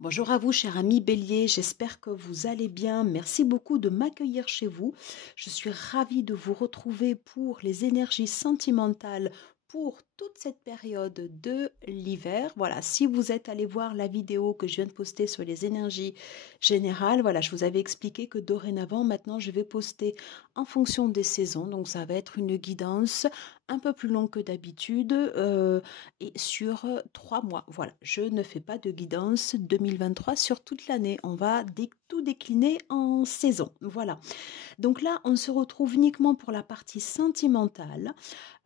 Bonjour à vous, cher ami Bélier, j'espère que vous allez bien. Merci beaucoup de m'accueillir chez vous. Je suis ravie de vous retrouver pour les énergies sentimentales pour toute cette période de l'hiver. Voilà, si vous êtes allé voir la vidéo que je viens de poster sur les énergies générales, voilà, je vous avais expliqué que dorénavant, maintenant, je vais poster en fonction des saisons. Donc, ça va être une guidance un peu plus longue que d'habitude et sur 3 mois. Voilà, je ne fais pas de guidance 2023 sur toute l'année. On va tout décliner en saison. Voilà. Donc là, on se retrouve uniquement pour la partie sentimentale.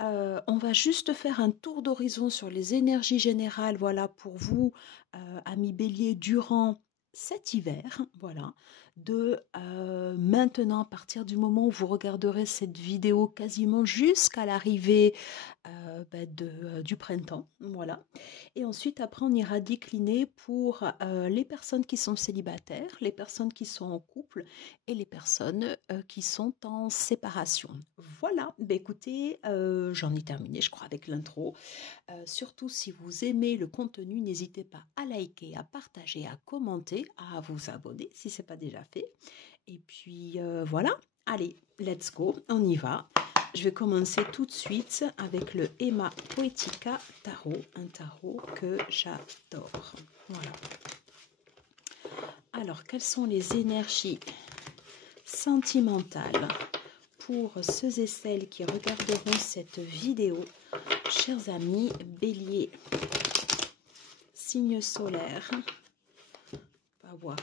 On va juste faire un tour d'horizon sur les énergies générales, voilà, pour vous, amis Bélier, durant cet hiver, voilà, de maintenant, à partir du moment où vous regarderez cette vidéo quasiment jusqu'à l'arrivée du printemps, voilà. Et ensuite, après, on ira décliner pour les personnes qui sont célibataires, les personnes qui sont en couple et les personnes qui sont en séparation. Voilà, ben écoutez, j'en ai terminé, je crois, avec l'intro. Surtout, si vous aimez le contenu, n'hésitez pas à liker, à partager, à commenter, à vous abonner si ce n'est pas déjà fait. Et puis, voilà. Allez, let's go, on y va. Je vais commencer tout de suite avec le Emma Poetica Tarot, un tarot que j'adore. Voilà. Alors, quelles sont les énergies sentimentales pour ceux et celles qui regarderont cette vidéo? Chers amis Bélier, signe solaire, on va voir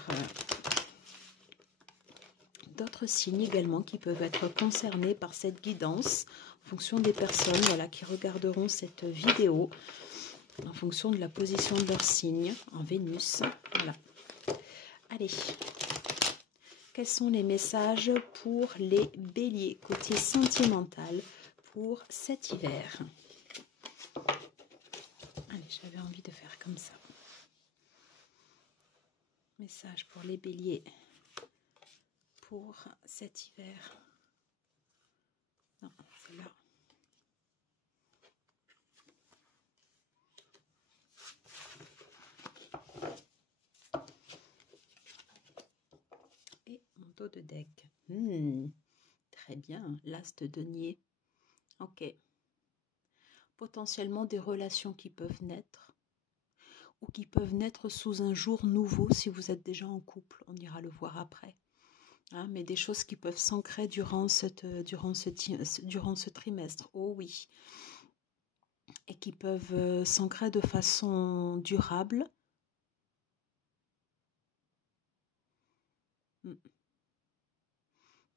d'autres signes également qui peuvent être concernés par cette guidance en fonction des personnes, voilà, qui regarderont cette vidéo en fonction de la position de leur signe en Vénus. Voilà. Allez, quels sont les messages pour les Béliers côté sentimental pour cet hiver? Allez, j'avais envie de faire comme ça. Message pour les Béliers pour cet hiver. Non, c'est là. Et mon dos de deck. Très bien, l'as de denier. Ok. Potentiellement des relations qui peuvent naître ou qui peuvent naître sous un jour nouveau si vous êtes déjà en couple. On ira le voir après. Hein, mais des choses qui peuvent s'ancrer durant ce trimestre. Oh oui. Et qui peuvent s'ancrer de façon durable.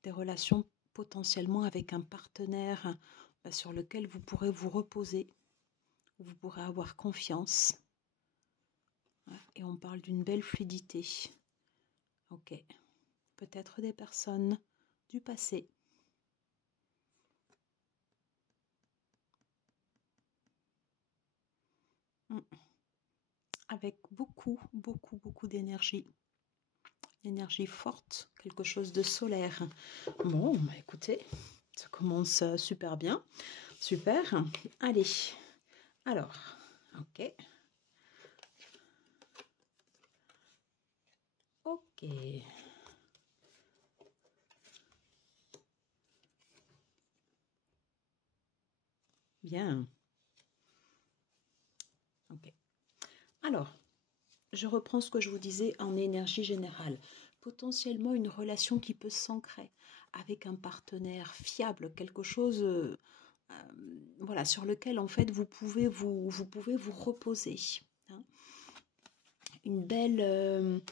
Des relations potentiellement avec un partenaire sur lequel vous pourrez vous reposer, où vous pourrez avoir confiance. Et on parle d'une belle fluidité. Ok. Peut-être des personnes du passé. Avec beaucoup d'énergie. Énergie forte, quelque chose de solaire. Bon, bah écoutez, ça commence super bien. Super. Allez. Alors, ok. Ok. Bien. Ok. Alors, je reprends ce que je vous disais en énergie générale. Potentiellement une relation qui peut s'ancrer avec un partenaire fiable, quelque chose voilà, sur lequel en fait vous pouvez vous reposer. Hein. Une belle,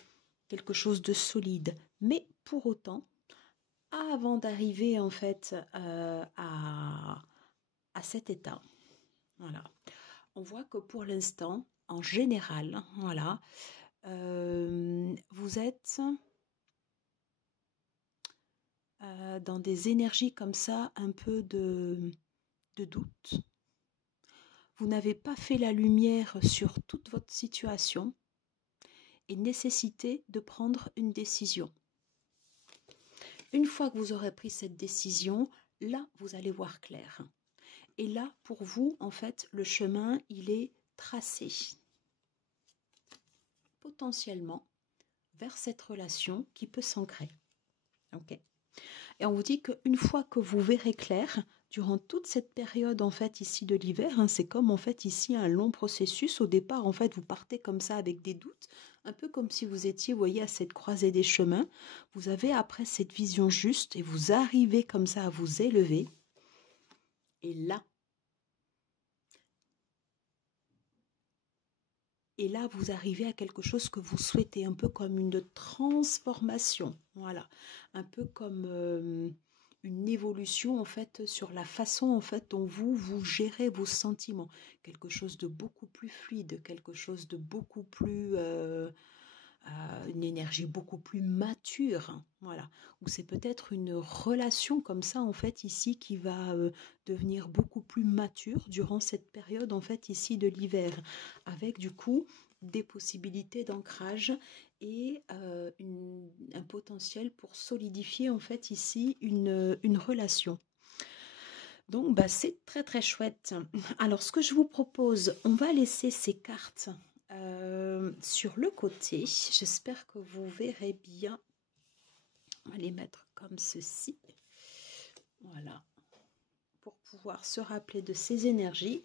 quelque chose de solide. Mais pour autant, avant d'arriver en fait à cet état, voilà, on voit que pour l'instant, en général, voilà, vous êtes dans des énergies comme ça, un peu de doute. Vous n'avez pas fait la lumière sur toute votre situation et nécessité de prendre une décision. Une fois que vous aurez pris cette décision, là, vous allez voir clair. Et là, pour vous, en fait, le chemin, il est tracé. potentiellement vers cette relation qui peut s'ancrer. Ok. Et on vous dit qu'une fois que vous verrez clair, durant toute cette période en fait ici de l'hiver, hein, c'est comme en fait ici un long processus. Au départ, en fait, vous partez comme ça avec des doutes, un peu comme si vous étiez, vous voyez, à cette croisée des chemins. Vous avez après cette vision juste et vous arrivez comme ça à vous élever. Et là, vous arrivez à quelque chose que vous souhaitez, un peu comme une transformation. Voilà, un peu comme une évolution en fait sur la façon en fait dont vous gérez vos sentiments. Quelque chose de beaucoup plus fluide, quelque chose de beaucoup plus une énergie beaucoup plus mature, hein, voilà. Ou c'est peut-être une relation comme ça en fait ici qui va devenir beaucoup plus mature durant cette période en fait ici de l'hiver, avec du coup des possibilités d'ancrage et un potentiel pour solidifier en fait ici une relation. Donc bah, c'est très très chouette. Alors ce que je vous propose, on va laisser ces cartes sur le côté. J'espère que vous verrez bien. On va les mettre comme ceci. Voilà. Pour pouvoir se rappeler de ces énergies.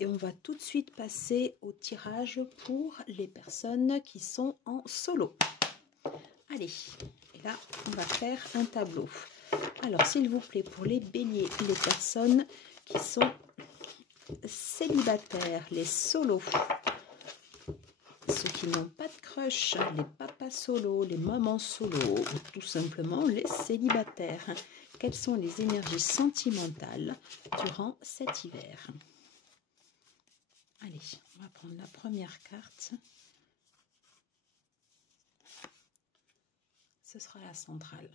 Et on va tout de suite passer au tirage pour les personnes qui sont en solo. Allez, et là, on va faire un tableau. Alors, s'il vous plaît, pour les béliers, les personnes qui sont célibataires, les solos, ceux qui n'ont pas de crush, les papas solos, les mamans solos, ou tout simplement les célibataires. Quelles sont les énergies sentimentales durant cet hiver? Allez, on va prendre la première carte. Ce sera la centrale.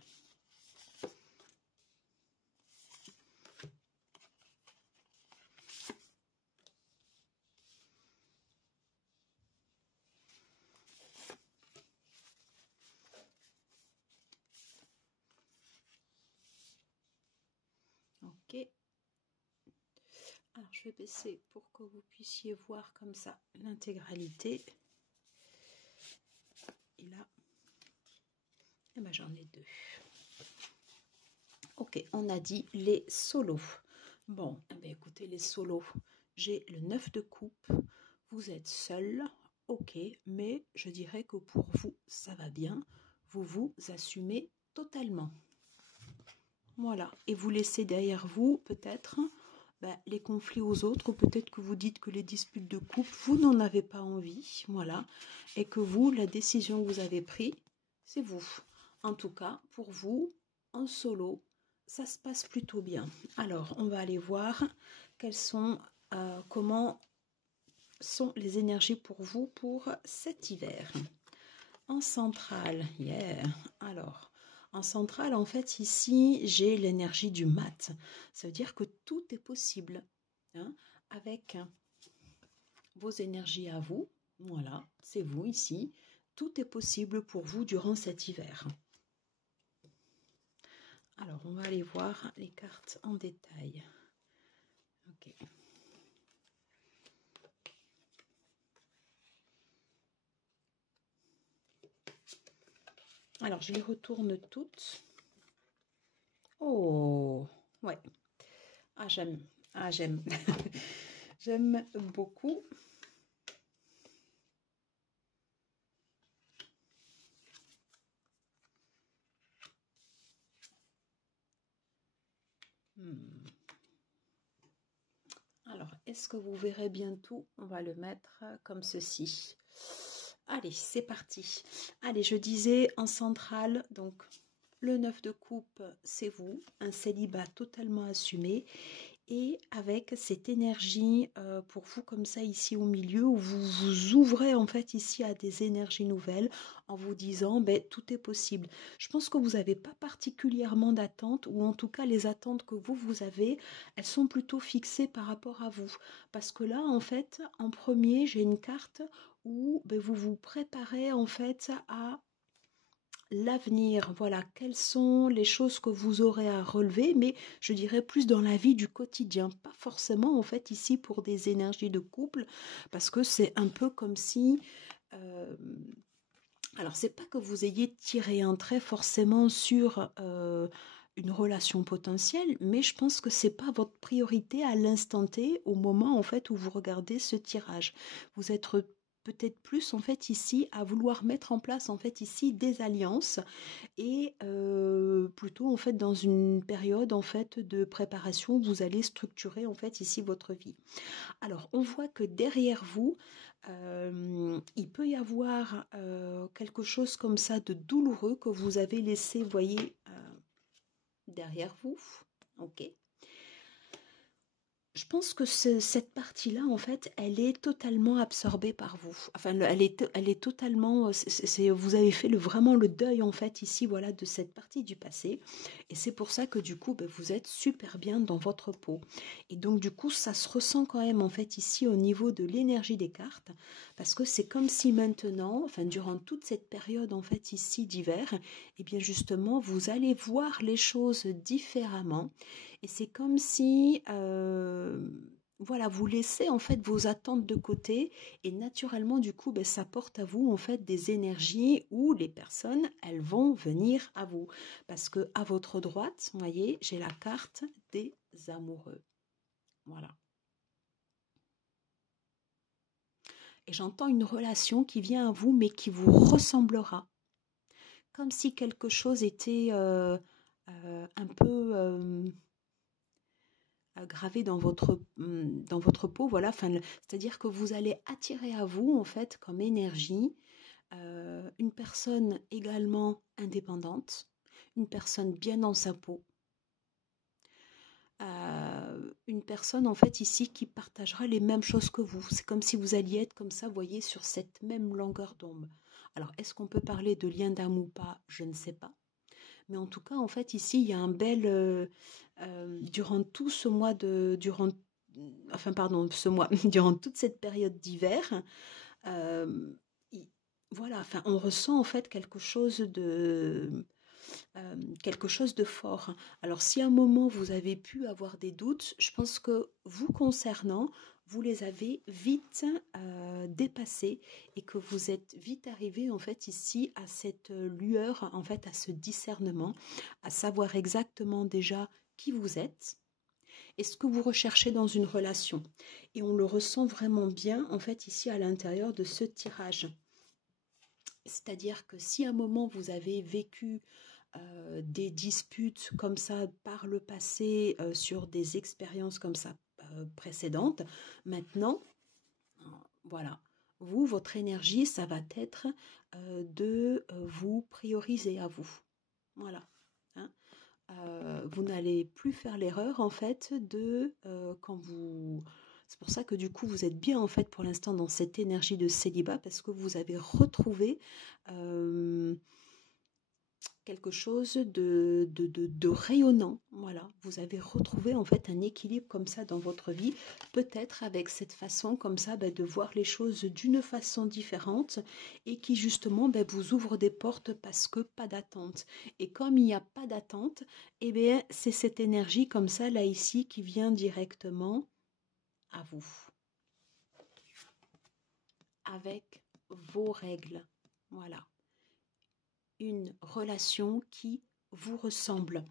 Ok. Alors, je vais baisser pour que vous puissiez voir comme ça l'intégralité. Et là, eh ben, j'en ai deux. Ok, on a dit les solos. Bon, eh bien, écoutez, les solos, j'ai le 9 de coupe. Vous êtes seul, ok, mais je dirais que pour vous, ça va bien. Vous vous assumez totalement. Voilà, et vous laissez derrière vous, peut-être, les conflits aux autres, ou peut-être que vous dites que les disputes de couple, vous n'en avez pas envie, voilà, et que vous, la décision que vous avez prise, c'est vous. En tout cas, pour vous, en solo, ça se passe plutôt bien. Alors, on va aller voir comment sont les énergies pour vous pour cet hiver. En centrale, yeah. Alors, en centrale, en fait, ici, j'ai l'énergie du mat. Ça veut dire que tout est possible, hein, avec vos énergies à vous. Voilà, c'est vous ici. Tout est possible pour vous durant cet hiver. Alors, on va aller voir les cartes en détail. Ok. Alors, je les retourne toutes. Oh, ouais. Ah, j'aime. Ah, j'aime. J'aime beaucoup. Alors, est-ce que vous verrez bien tout? On va le mettre comme ceci. Allez, c'est parti. Allez, je disais en centrale, donc le 9 de coupe, c'est vous, un célibat totalement assumé et avec cette énergie pour vous comme ça ici au milieu où vous vous ouvrez en fait ici à des énergies nouvelles en vous disant tout est possible. Je pense que vous n'avez pas particulièrement d'attentes ou en tout cas les attentes que vous avez, elles sont plutôt fixées par rapport à vous. Parce que là en fait en premier j'ai une carte où vous vous préparez en fait à l'avenir, voilà, quelles sont les choses que vous aurez à relever, mais je dirais plus dans la vie du quotidien, pas forcément en fait ici pour des énergies de couple, parce que c'est un peu comme si Alors, c'est pas que vous ayez tiré un trait forcément sur une relation potentielle, mais je pense que c'est pas votre priorité à l'instant T, au moment en fait où vous regardez ce tirage. Vous êtes peut-être plus en fait ici à vouloir mettre en place en fait ici des alliances et plutôt en fait dans une période en fait de préparation où vous allez structurer en fait ici votre vie. Alors, on voit que derrière vous, il peut y avoir quelque chose comme ça de douloureux que vous avez laissé, voyez, derrière vous. Ok. Je pense que cette partie-là, en fait, elle est totalement absorbée par vous. Enfin, elle est totalement. Vous avez fait vraiment le deuil, en fait, ici, voilà, de cette partie du passé. Et c'est pour ça que, du coup, ben, vous êtes super bien dans votre peau. Et donc, du coup, ça se ressent quand même, en fait, ici, au niveau de l'énergie des cartes. Parce que c'est comme si maintenant, enfin, durant toute cette période, en fait, ici, d'hiver, eh bien, justement, vous allez voir les choses différemment. Et c'est comme si, voilà, vous laissez en fait vos attentes de côté et naturellement, du coup, ben, ça porte à vous en fait des énergies où les personnes, elles vont venir à vous. Parce que à votre droite, vous voyez, j'ai la carte des amoureux. Voilà. Et j'entends une relation qui vient à vous, mais qui vous ressemblera. Comme si quelque chose était un peu gravé dans votre peau, voilà, enfin, c'est-à-dire que vous allez attirer à vous, en fait, comme énergie, une personne également indépendante, une personne bien dans sa peau, une personne, en fait, ici, qui partagera les mêmes choses que vous. C'est comme si vous alliez être comme ça, vous voyez, sur cette même longueur d'onde. Alors, est-ce qu'on peut parler de lien d'âme ou pas? Je ne sais pas. Mais en tout cas, en fait, ici, il y a un bel... durant tout ce mois de... enfin, pardon, ce mois, durant toute cette période d'hiver, euh, il- voilà, enfin, on ressent en fait quelque chose de fort. Alors, si à un moment vous avez pu avoir des doutes, je pense que vous concernant, vous les avez vite dépassés et que vous êtes vite arrivé en fait ici à cette lueur, en fait à ce discernement, à savoir exactement déjà qui vous êtes et ce que vous recherchez dans une relation. Et on le ressent vraiment bien en fait ici à l'intérieur de ce tirage. C'est-à-dire que si à un moment vous avez vécu des disputes comme ça par le passé sur des expériences comme ça précédentes, maintenant, voilà, vous, votre énergie, ça va être de vous prioriser à vous. Voilà. Hein. Vous n'allez plus faire l'erreur en fait de quand vous... C'est pour ça que du coup vous êtes bien en fait pour l'instant dans cette énergie de célibat parce que vous avez retrouvé quelque chose de rayonnant. Voilà, vous avez retrouvé en fait un équilibre comme ça dans votre vie, peut-être avec cette façon comme ça de voir les choses d'une façon différente et qui justement vous ouvre des portes parce que pas d'attente. Et comme il n'y a pas d'attente, eh bien c'est cette énergie comme ça là ici qui vient directement à vous, avec vos règles. Voilà, une relation qui vous ressemble.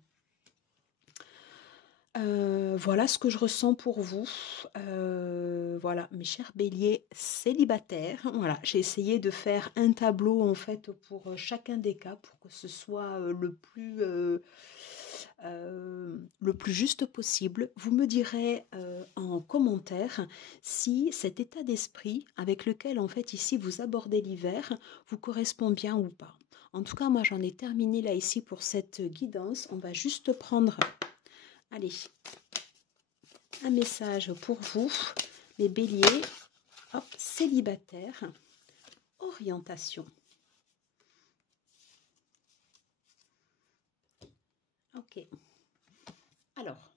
Voilà ce que je ressens pour vous. Voilà, mes chers béliers célibataires. Voilà, j'ai essayé de faire un tableau en fait pour chacun des cas pour que ce soit le plus juste possible. Vous me direz en commentaire si cet état d'esprit avec lequel en fait ici vous abordez l'hiver vous correspond bien ou pas. En tout cas, moi j'en ai terminé là ici pour cette guidance. On va juste prendre... Allez, un message pour vous, les béliers, hop, célibataires, orientation. Ok. Alors,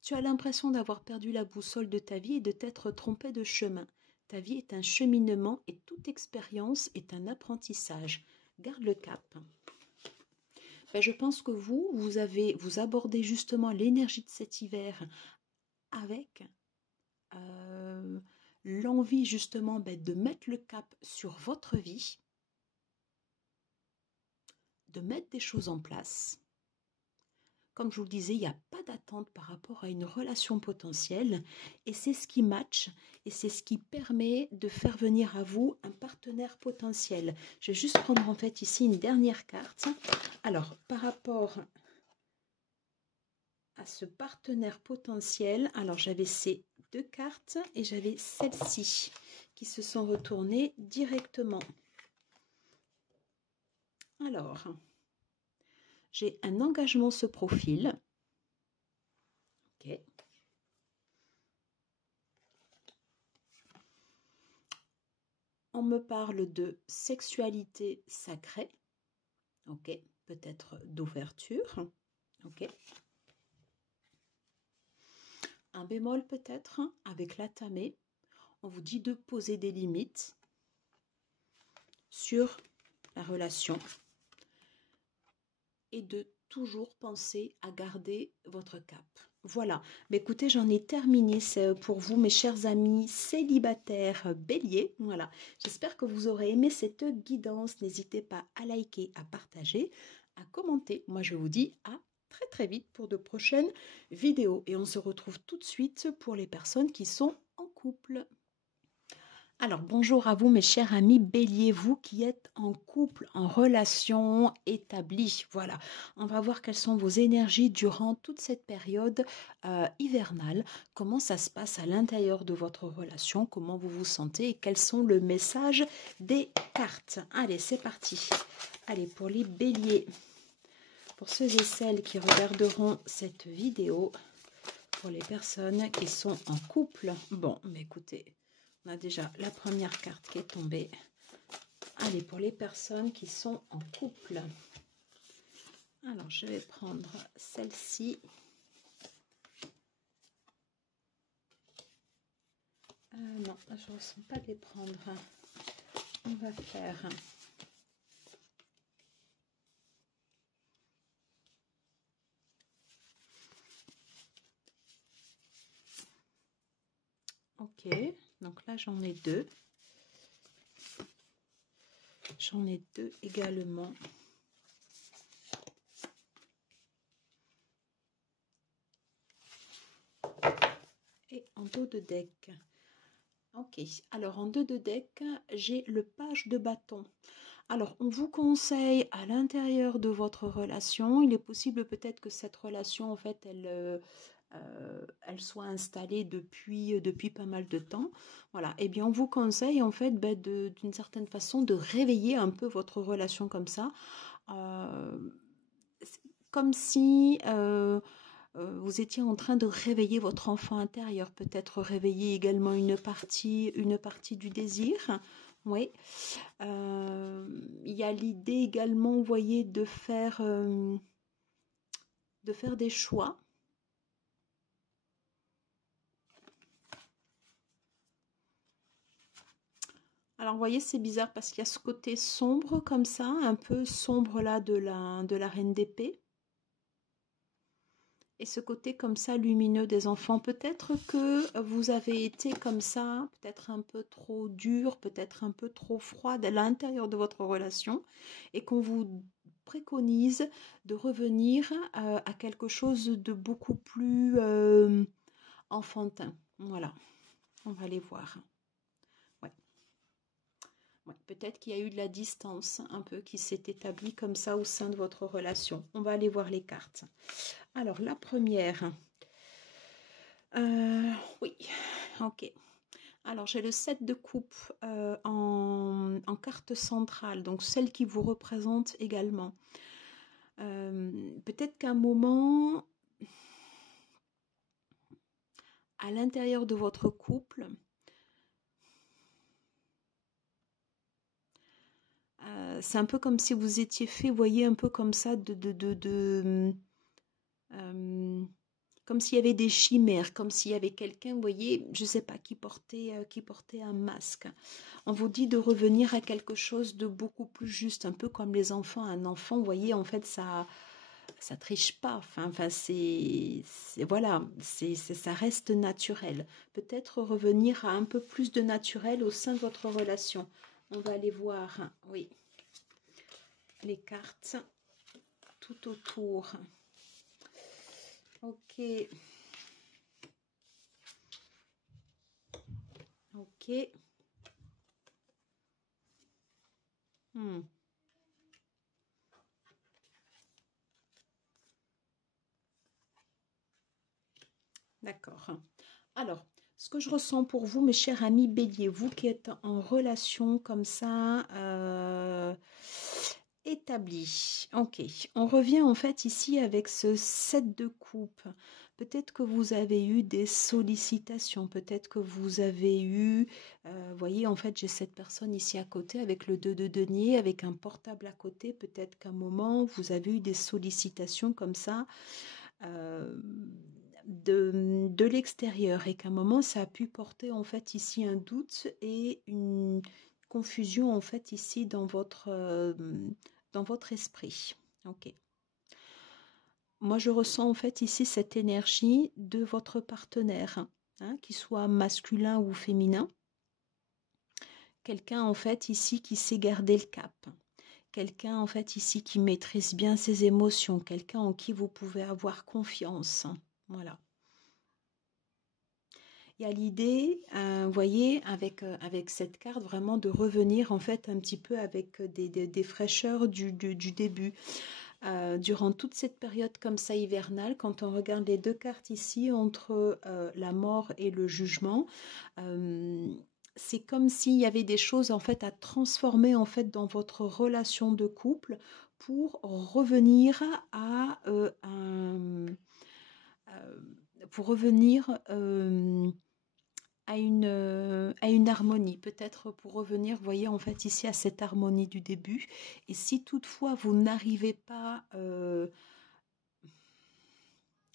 tu as l'impression d'avoir perdu la boussole de ta vie et de t'être trompé de chemin. Ta vie est un cheminement et toute expérience est un apprentissage. Garde le cap. Je pense que vous abordez justement l'énergie de cet hiver avec l'envie justement de mettre le cap sur votre vie. de mettre des choses en place. Comme je vous le disais, il n'y a pas d'attente par rapport à une relation potentielle et c'est ce qui match et c'est ce qui permet de faire venir à vous un partenaire potentiel. Je vais juste prendre en fait ici une dernière carte. Alors, par rapport à ce partenaire potentiel, alors j'avais ces deux cartes et j'avais celle-ci qui se sont retournées directement. Alors, j'ai un engagement se profile. Ok. On me parle de sexualité sacrée. Ok. Peut-être d'ouverture. Ok. Un bémol peut-être avec la tamée. On vous dit de poser des limites sur la relation et de toujours penser à garder votre cap. Voilà, mais écoutez, j'en ai terminé pour vous, mes chers amis célibataires béliers. Voilà, j'espère que vous aurez aimé cette guidance. N'hésitez pas à liker, à partager, à commenter. Moi, je vous dis à très très vite pour de prochaines vidéos. Et on se retrouve tout de suite pour les personnes qui sont en couple. Alors, bonjour à vous, mes chers amis béliers, vous qui êtes en couple, en relation établie. Voilà, on va voir quelles sont vos énergies durant toute cette période hivernale. Comment ça se passe à l'intérieur de votre relation, comment vous vous sentez et quels sont le message des cartes. Allez, c'est parti. Allez, pour les béliers, pour ceux et celles qui regarderont cette vidéo, pour les personnes qui sont en couple. Bon, mais écoutez... On a déjà la première carte qui est tombée. Allez, pour les personnes qui sont en couple. Alors, je vais prendre celle-ci. Non, je ne ressens pas de les prendre. On va faire... Ok, donc là, j'en ai deux. J'en ai deux également. Et en dos de deck. Ok, alors en dos de deck, j'ai le page de bâton. Alors, on vous conseille à l'intérieur de votre relation, il est possible peut-être que cette relation, en fait, elle soit installée depuis pas mal de temps. Voilà, eh bien, on vous conseille, en fait, d'une certaine façon, de réveiller un peu votre relation comme ça. Comme si vous étiez en train de réveiller votre enfant intérieur, peut-être réveiller également une partie du désir. Oui. Il y a l'idée également, vous voyez, de faire des choix. Alors, vous voyez, c'est bizarre parce qu'il y a ce côté sombre comme ça, un peu sombre là de la reine d'épée. Et ce côté comme ça lumineux des enfants. Peut-être que vous avez été comme ça, peut-être un peu trop dur, peut-être un peu trop froide à l'intérieur de votre relation et qu'on vous préconise de revenir à quelque chose de beaucoup plus enfantin. Voilà, on va aller voir. Ouais. Ouais, peut-être qu'il y a eu de la distance un peu qui s'est établie comme ça au sein de votre relation. On va aller voir les cartes. Alors, la première. Oui, ok. Alors, j'ai le 7 de coupe en carte centrale, donc celle qui vous représente également. Peut-être qu'à un moment, à l'intérieur de votre couple, c'est un peu comme si vous étiez fait, vous voyez, un peu comme ça, comme s'il y avait des chimères, comme s'il y avait quelqu'un, vous voyez, je ne sais pas, qui portait un masque. On vous dit de revenir à quelque chose de beaucoup plus juste, un peu comme les enfants. Un enfant, vous voyez, en fait, ça triche pas. Enfin, voilà, ça reste naturel. Peut-être revenir à un peu plus de naturel au sein de votre relation. On va aller voir, oui, les cartes. tout autour. Ok. Ok. D'accord. Alors, ce que je ressens pour vous, mes chers amis béliers, vous qui êtes en relation comme ça, établie. Ok, on revient en fait ici avec ce 7 de coupe. Peut-être que vous avez eu des sollicitations, peut-être que vous avez eu, voyez, en fait, j'ai cette personne ici à côté avec le 2 de denier, avec un portable à côté. Peut-être qu'à un moment, vous avez eu des sollicitations comme ça. euh, de l'extérieur et qu'à un moment ça a pu porter en fait ici un doute et une confusion en fait ici dans votre esprit. Ok. Moi je ressens en fait ici cette énergie de votre partenaire, hein, qu'il soit masculin ou féminin. Quelqu'un en fait ici qui sait garder le cap. Quelqu'un en fait ici qui maîtrise bien ses émotions. Quelqu'un en qui vous pouvez avoir confiance. Voilà. Il y a l'idée, vous voyez, avec cette carte, vraiment de revenir en fait un petit peu avec des fraîcheurs du début. Durant toute cette période comme ça hivernale, quand on regarde les deux cartes ici, entre la mort et le jugement, c'est comme s'il y avait des choses en fait à transformer en fait dans votre relation de couple pour revenir pour revenir à une harmonie, peut-être pour revenir, vous voyez, en fait, ici à cette harmonie du début. Et si toutefois vous n'arrivez pas,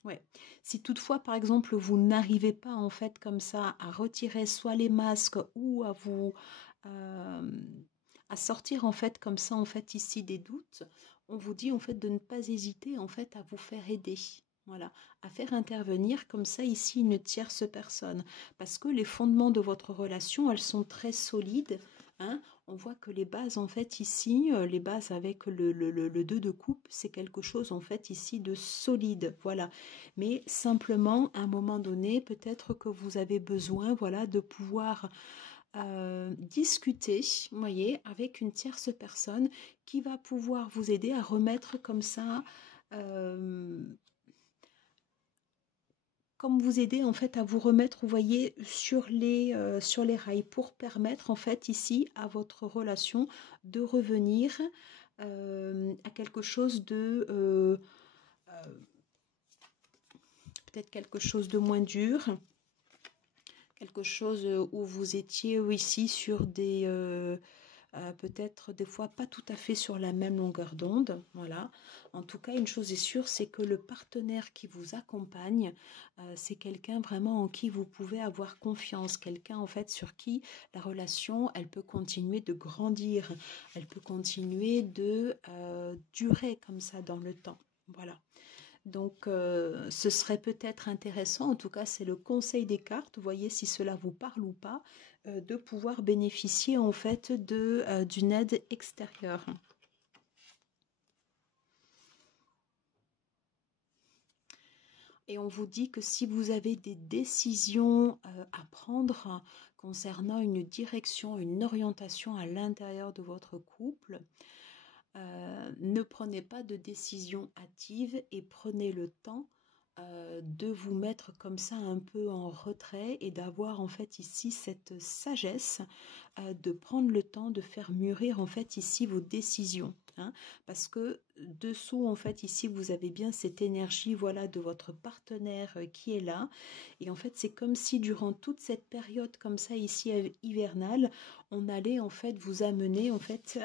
ouais, si toutefois, par exemple, vous n'arrivez pas, en fait, comme ça, à retirer soit les masques ou euh, à sortir, en fait, comme ça, en fait, ici des doutes, on vous dit, en fait, de ne pas hésiter, en fait, à vous faire aider. Voilà, à faire intervenir comme ça ici une tierce personne. Parce que les fondements de votre relation, elles sont très solides. Hein. On voit que les bases, en fait, ici, les bases avec le 2 de coupe, c'est quelque chose, en fait, ici de solide. Voilà. Mais simplement, à un moment donné, peut-être que vous avez besoin, voilà, de pouvoir discuter, vous voyez, avec une tierce personne qui va pouvoir vous aider à remettre comme ça, comme vous aider en fait à vous remettre, vous voyez, sur les rails pour permettre en fait ici à votre relation de revenir à quelque chose de peut-être quelque chose de moins dur, quelque chose où vous étiez ici sur des peut-être des fois pas tout à fait sur la même longueur d'onde. Voilà. En tout cas, une chose est sûre, c'est que le partenaire qui vous accompagne, c'est quelqu'un vraiment en qui vous pouvez avoir confiance, quelqu'un en fait sur qui la relation, elle peut continuer de grandir, elle peut continuer de durer comme ça dans le temps. Voilà. Donc, ce serait peut-être intéressant, en tout cas c'est le conseil des cartes, voyez si cela vous parle ou pas, de pouvoir bénéficier en fait d'une aide extérieure. Et on vous dit que si vous avez des décisions à prendre concernant une direction, une orientation à l'intérieur de votre couple, ne prenez pas de décision hâtive et prenez le temps de vous mettre comme ça un peu en retrait et d'avoir en fait ici cette sagesse de prendre le temps de faire mûrir en fait ici vos décisions. Hein, parce que dessous en fait ici vous avez bien cette énergie voilà de votre partenaire qui est là et en fait c'est comme si durant toute cette période comme ça ici hivernale on allait en fait vous amener en fait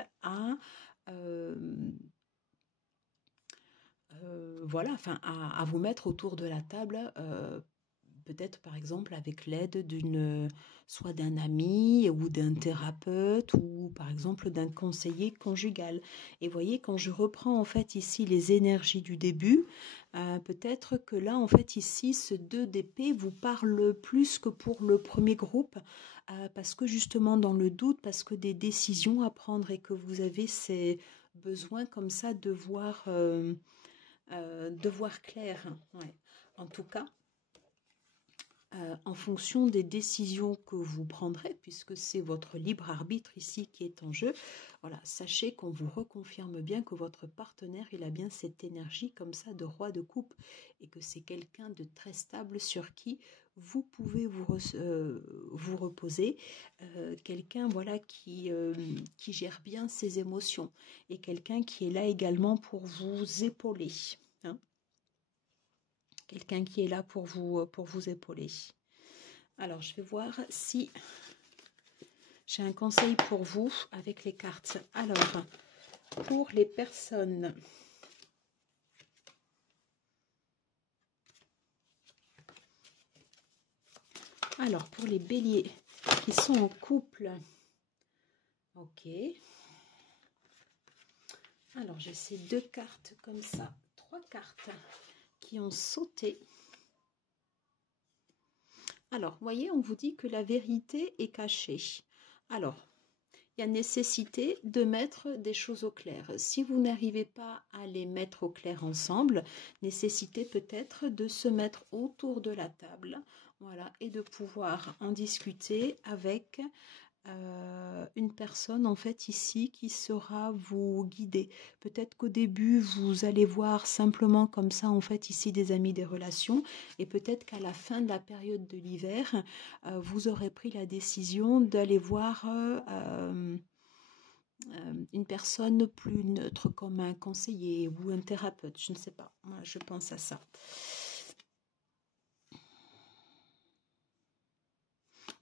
euh, voilà, enfin à vous mettre autour de la table peut-être par exemple avec l'aide soit d'un ami ou d'un thérapeute ou par exemple d'un conseiller conjugal. Et voyez, quand je reprends en fait ici les énergies du début, peut-être que là en fait ici ce 2 d'épée vous parle plus que pour le premier groupe, parce que justement dans le doute, parce que des décisions à prendre et que vous avez ces besoins comme ça de voir clair. Ouais. En tout cas, en fonction des décisions que vous prendrez, puisque c'est votre libre arbitre ici qui est en jeu, voilà, sachez qu'on vous reconfirme bien que votre partenaire, il a bien cette énergie comme ça de roi de coupe et que c'est quelqu'un de très stable sur qui vous pouvez vous reposer, quelqu'un voilà qui gère bien ses émotions et quelqu'un qui est là également pour vous épauler. Hein, quelqu'un qui est là pour vous épauler. Alors, je vais voir si j'ai un conseil pour vous avec les cartes. Alors, pour les personnes pour les béliers qui sont en couple, ok. Alors, j'ai ces 2 cartes comme ça, 3 cartes qui ont sauté. Alors, voyez, on vous dit que la vérité est cachée. Alors, il y a nécessité de mettre des choses au clair. Si vous n'arrivez pas à les mettre au clair ensemble, nécessité peut-être de se mettre autour de la table, voilà, et de pouvoir en discuter avec une personne en fait ici qui saura vous guider. Peut-être qu'au début vous allez voir simplement comme ça en fait ici des amis, des relations, et peut-être qu'à la fin de la période de l'hiver vous aurez pris la décision d'aller voir une personne plus neutre comme un conseiller ou un thérapeute, je ne sais pas, moi je pense à ça.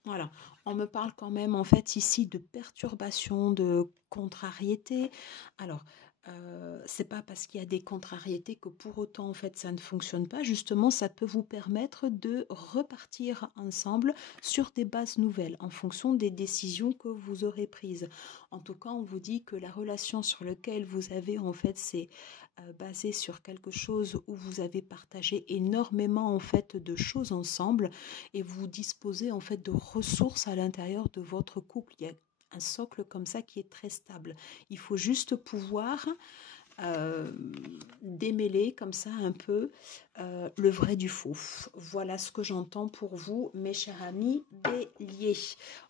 Voilà, on me parle quand même en fait ici de perturbation, de contrariété. Alors, c'est pas parce qu'il y a des contrariétés que pour autant en fait ça ne fonctionne pas. Justement, ça peut vous permettre de repartir ensemble sur des bases nouvelles en fonction des décisions que vous aurez prises. En tout cas, on vous dit que la relation sur laquelle vous avez en fait c'est basé sur quelque chose où vous avez partagé énormément en fait de choses ensemble et vous disposez en fait de ressources à l'intérieur de votre couple. Il y a un socle comme ça qui est très stable. Il faut juste pouvoir démêler comme ça un peu le vrai du faux. Voilà ce que j'entends pour vous, mes chers amis béliers.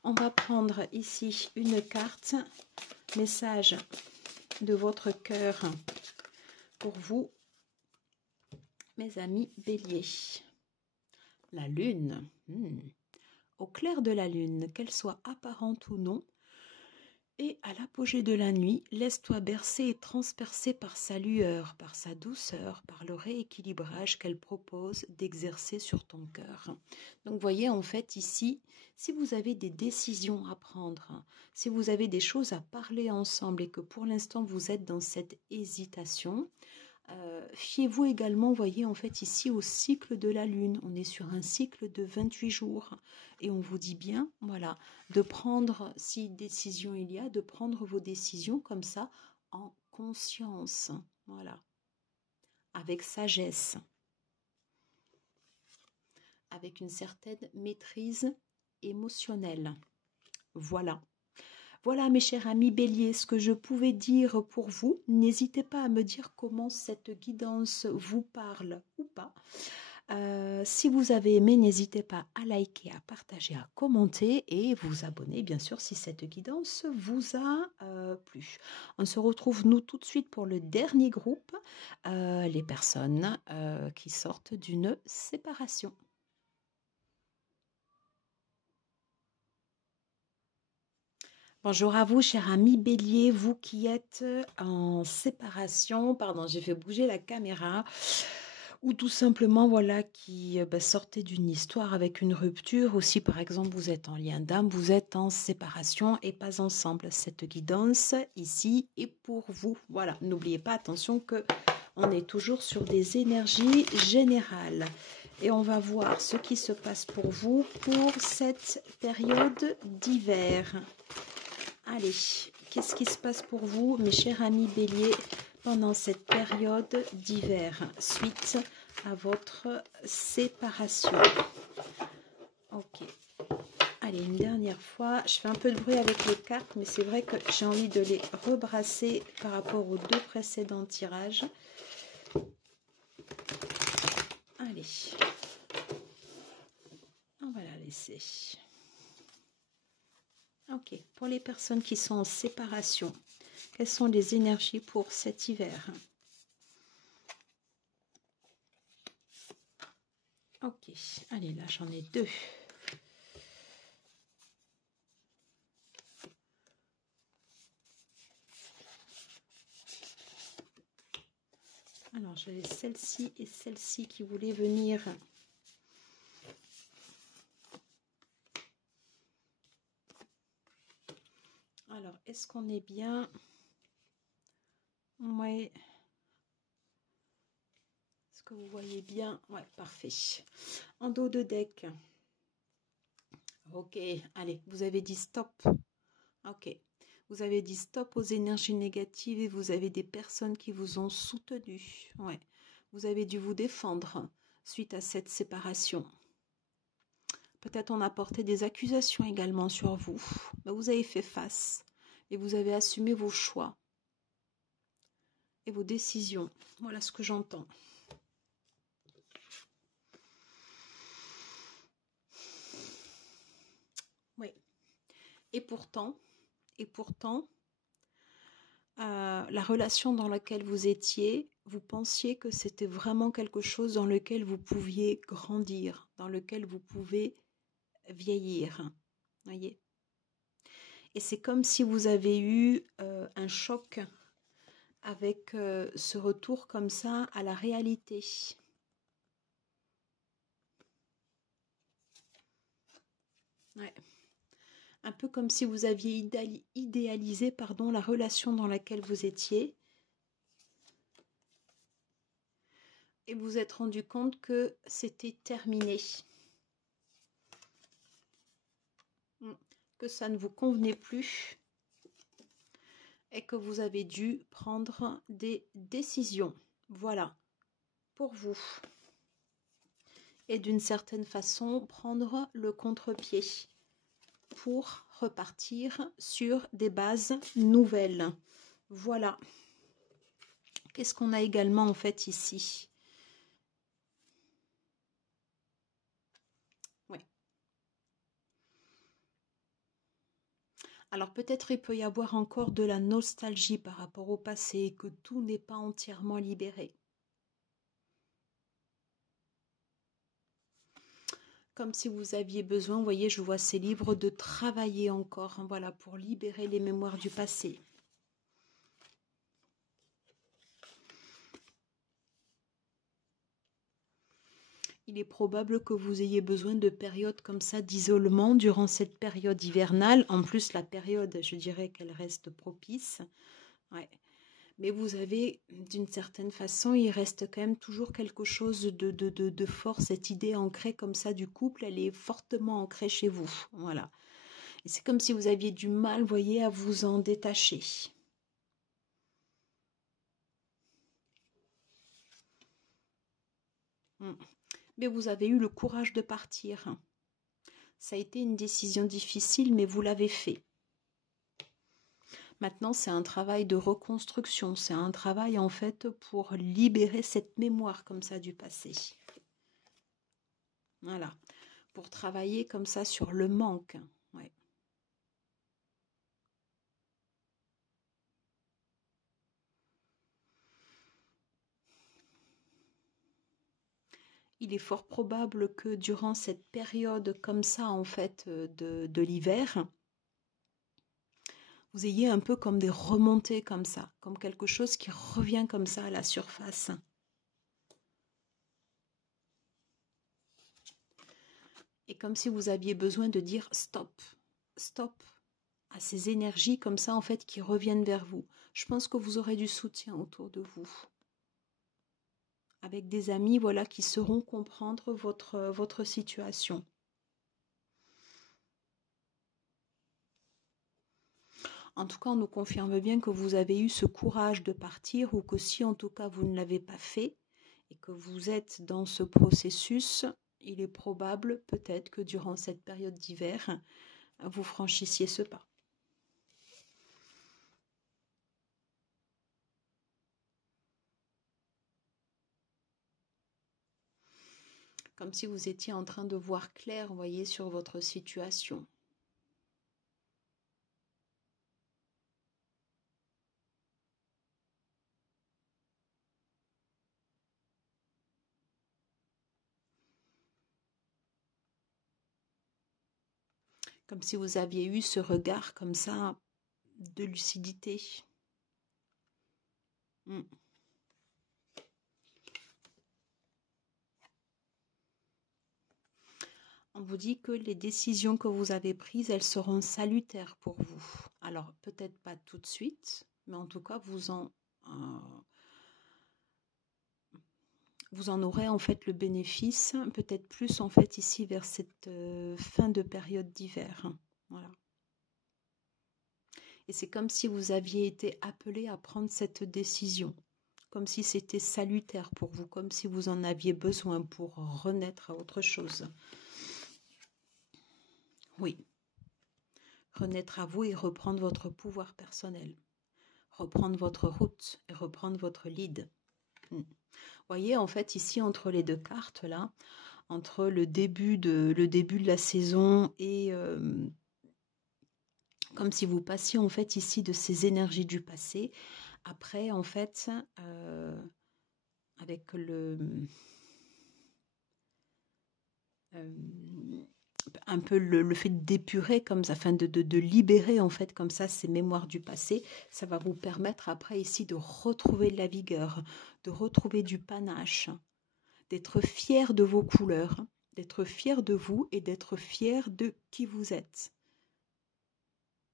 On va prendre ici une carte, message de votre cœur pour vous, mes amis béliers. La lune. Au clair de la lune, qu'elle soit apparente ou non, et à l'apogée de la nuit, laisse-toi bercer et transpercer par sa lueur, par sa douceur, par le rééquilibrage qu'elle propose d'exercer sur ton cœur. Donc voyez en fait ici, si vous avez des décisions à prendre, si vous avez des choses à parler ensemble et que pour l'instant vous êtes dans cette hésitation, fiez-vous également, voyez en fait ici au cycle de la lune. On est sur un cycle de 28 jours et on vous dit bien, voilà, de prendre, si décision il y a, de prendre vos décisions comme ça en conscience, voilà, avec sagesse, avec une certaine maîtrise émotionnelle. Voilà. Voilà mes chers amis béliers, ce que je pouvais dire pour vous. N'hésitez pas à me dire comment cette guidance vous parle ou pas. Si vous avez aimé, n'hésitez pas à liker, à partager, à commenter et vous abonner bien sûr si cette guidance vous a plu. On se retrouve nous tout de suite pour le dernier groupe, les personnes qui sortent d'une séparation. Bonjour à vous, chers amis bélier, vous qui êtes en séparation, pardon, j'ai fait bouger la caméra, ou tout simplement, voilà, qui sortez d'une histoire avec une rupture, aussi par exemple, vous êtes en lien d'âme, vous êtes en séparation et pas ensemble. Cette guidance ici est pour vous. Voilà, n'oubliez pas, attention que on est toujours sur des énergies générales. Et on va voir ce qui se passe pour vous pour cette période d'hiver. Allez, qu'est-ce qui se passe pour vous, mes chers amis Bélier, pendant cette période d'hiver, suite à votre séparation? Ok. Allez, une dernière fois. Je fais un peu de bruit avec les cartes, mais c'est vrai que j'ai envie de les rebrasser par rapport aux 2 précédents tirages. Allez. On va la laisser. Ok, pour les personnes qui sont en séparation, quelles sont les énergies pour cet hiver? Ok, allez, là j'en ai 2. Alors j'avais celle-ci et celle-ci qui voulaient venir. Alors, est-ce qu'on est bien? Ouais. Est-ce que vous voyez bien? Ouais, parfait. En dos de deck. Ok, allez, vous avez dit stop. Ok. Vous avez dit stop aux énergies négatives et vous avez des personnes qui vous ont soutenu. Ouais. Vous avez dû vous défendre suite à cette séparation. Peut-être on a porté des accusations également sur vous. Mais vous avez fait face et vous avez assumé vos choix et vos décisions. Voilà ce que j'entends. Oui. Et pourtant, la relation dans laquelle vous étiez, vous pensiez que c'était vraiment quelque chose dans lequel vous pouviez grandir, dans lequel vous pouvez vieillir. Voyez ? Et c'est comme si vous avez eu un choc avec ce retour comme ça à la réalité. Ouais. Un peu comme si vous aviez idéalisé la relation dans laquelle vous étiez et vous vous êtes rendu compte que c'était terminé, que ça ne vous convenait plus et que vous avez dû prendre des décisions. Voilà, pour vous. Et d'une certaine façon, prendre le contre-pied pour repartir sur des bases nouvelles. Voilà. Qu'est-ce qu'on a également en fait ici? Oui. Alors peut-être il peut y avoir encore de la nostalgie par rapport au passé, que tout n'est pas entièrement libéré. Comme si vous aviez besoin, vous voyez, je vois c'est libre de travailler encore, hein, voilà, pour libérer les mémoires du passé. Il est probable que vous ayez besoin de périodes comme ça d'isolement durant cette période hivernale. En plus, la période, je dirais qu'elle reste propice. Ouais. Mais vous avez, d'une certaine façon, il reste quand même toujours quelque chose de fort. Cette idée ancrée comme ça du couple, elle est fortement ancrée chez vous. Voilà. Et c'est comme si vous aviez du mal, vous voyez, à vous en détacher. Mais vous avez eu le courage de partir. Ça a été une décision difficile, mais vous l'avez fait. Maintenant, c'est un travail de reconstruction. C'est un travail, en fait, pour libérer cette mémoire comme ça du passé. Voilà. Pour travailler comme ça sur le manque. Ouais. Il est fort probable que durant cette période comme ça, en fait, de l'hiver, vous ayez un peu comme des remontées comme ça, comme quelque chose qui revient comme ça à la surface. Et comme si vous aviez besoin de dire stop, stop à ces énergies comme ça, en fait, qui reviennent vers vous. Je pense que vous aurez du soutien autour de vous. avec des amis, voilà, qui sauront comprendre votre situation. En tout cas, on nous confirme bien que vous avez eu ce courage de partir, ou que si en tout cas vous ne l'avez pas fait et que vous êtes dans ce processus, il est probable peut-être que durant cette période d'hiver, vous franchissiez ce pas. Comme si vous étiez en train de voir clair, vous voyez, sur votre situation. Comme si vous aviez eu ce regard comme ça de lucidité. On vous dit que les décisions que vous avez prises, elles seront salutaires pour vous. Alors, peut-être pas tout de suite, mais en tout cas, vous en aurez en fait le bénéfice, peut-être plus en fait ici vers cette fin de période d'hiver. Voilà. Et c'est comme si vous aviez été appelé à prendre cette décision, comme si c'était salutaire pour vous, comme si vous en aviez besoin pour renaître à autre chose. Oui. Renaître à vous et reprendre votre pouvoir personnel. Reprendre votre route et reprendre votre lead. Voyez, en fait, ici, entre les deux cartes, là, entre le début de la saison et comme si vous passiez, en fait, ici, de ces énergies du passé. Après, en fait, avec un peu le fait d'épurer comme ça, afin de libérer en fait comme ça ces mémoires du passé, ça va vous permettre après ici de retrouver de la vigueur, de retrouver du panache, d'être fier de vos couleurs, d'être fier de vous et d'être fier de qui vous êtes.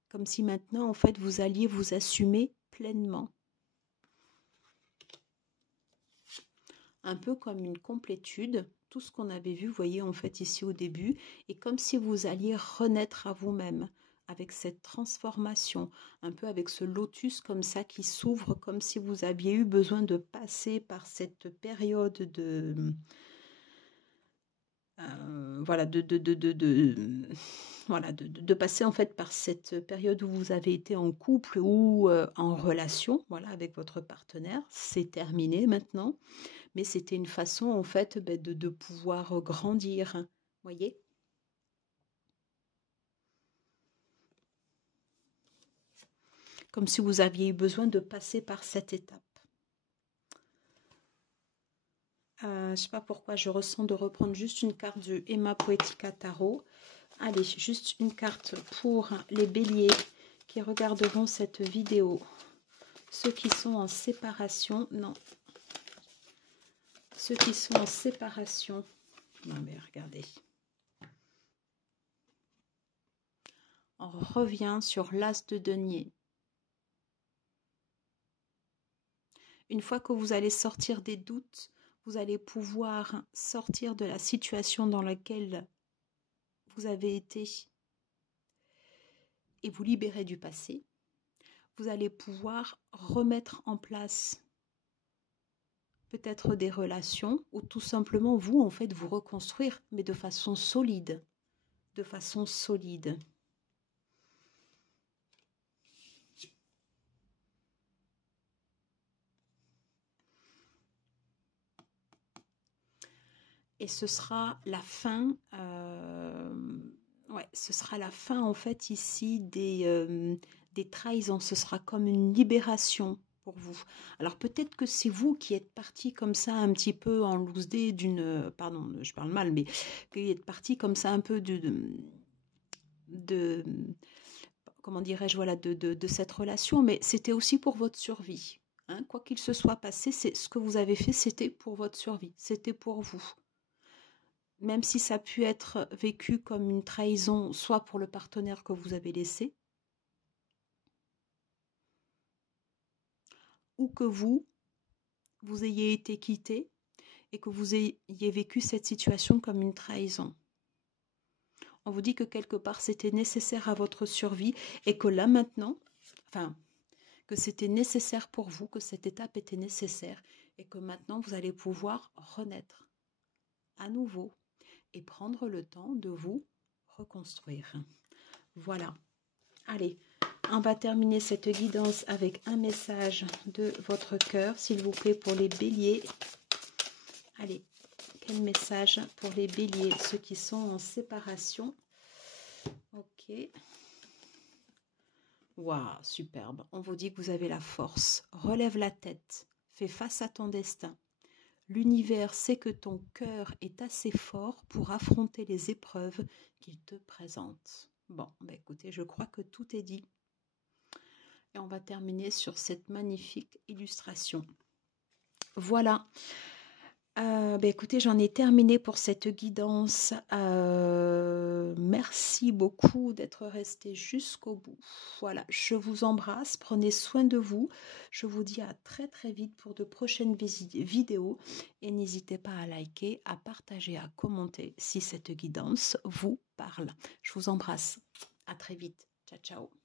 Comme si maintenant en fait vous alliez vous assumer pleinement. Un peu comme une complétude, tout ce qu'on avait vu, vous voyez en fait ici au début, et comme si vous alliez renaître à vous-même, avec cette transformation, un peu avec ce lotus comme ça qui s'ouvre, comme si vous aviez eu besoin de passer par cette période de... voilà, de passer en fait par cette période où vous avez été en couple ou en relation, voilà, avec votre partenaire. C'est terminé maintenant. Mais c'était une façon, en fait, de pouvoir grandir, voyez. Comme si vous aviez eu besoin de passer par cette étape. Je ne sais pas pourquoi je ressens de reprendre juste une carte du Emma Poetica Tarot. Allez, juste une carte pour les béliers qui regarderont cette vidéo. Ceux qui sont en séparation, non. Ceux qui sont en séparation, non mais regardez. On revient sur l'as de denier. Une fois que vous allez sortir des doutes, vous allez pouvoir sortir de la situation dans laquelle vous avez été et vous libérer du passé. Vous allez pouvoir remettre en place peut-être des relations ou tout simplement vous, en fait, vous reconstruire, mais de façon solide. De façon solide. Et ce sera la fin, ce sera la fin en fait ici des trahisons. Ce sera comme une libération pour vous. Alors peut-être que c'est vous qui êtes parti comme ça un petit peu en loose day d'une, pardon, je parle mal, mais qui êtes parti comme ça un peu de comment dirais-je, voilà, de cette relation, mais c'était aussi pour votre survie. Hein. Quoi qu'il se soit passé, c'est ce que vous avez fait, c'était pour votre survie, c'était pour vous. Même si ça a pu être vécu comme une trahison, soit pour le partenaire que vous avez laissé, ou que vous ayez été quitté, et que vous ayez vécu cette situation comme une trahison. On vous dit que quelque part c'était nécessaire à votre survie et que là maintenant, enfin, que c'était nécessaire pour vous, que cette étape était nécessaire et que maintenant vous allez pouvoir renaître à nouveau et prendre le temps de vous reconstruire. Voilà. Allez, on va terminer cette guidance avec un message de votre cœur, s'il vous plaît, pour les béliers. Allez, quel message pour les béliers, ceux qui sont en séparation? Ok. Waouh, superbe. On vous dit que vous avez la force. Relève la tête. Fais face à ton destin. L'univers sait que ton cœur est assez fort pour affronter les épreuves qu'il te présente. Bon, bah écoutez, je crois que tout est dit. Et on va terminer sur cette magnifique illustration. Voilà. Écoutez, j'en ai terminé pour cette guidance. Merci beaucoup d'être resté jusqu'au bout. Voilà, je vous embrasse, prenez soin de vous. Je vous dis à très très vite pour de prochaines vidéos. Et n'hésitez pas à liker, à partager, à commenter si cette guidance vous parle. Je vous embrasse. À très vite. Ciao, ciao.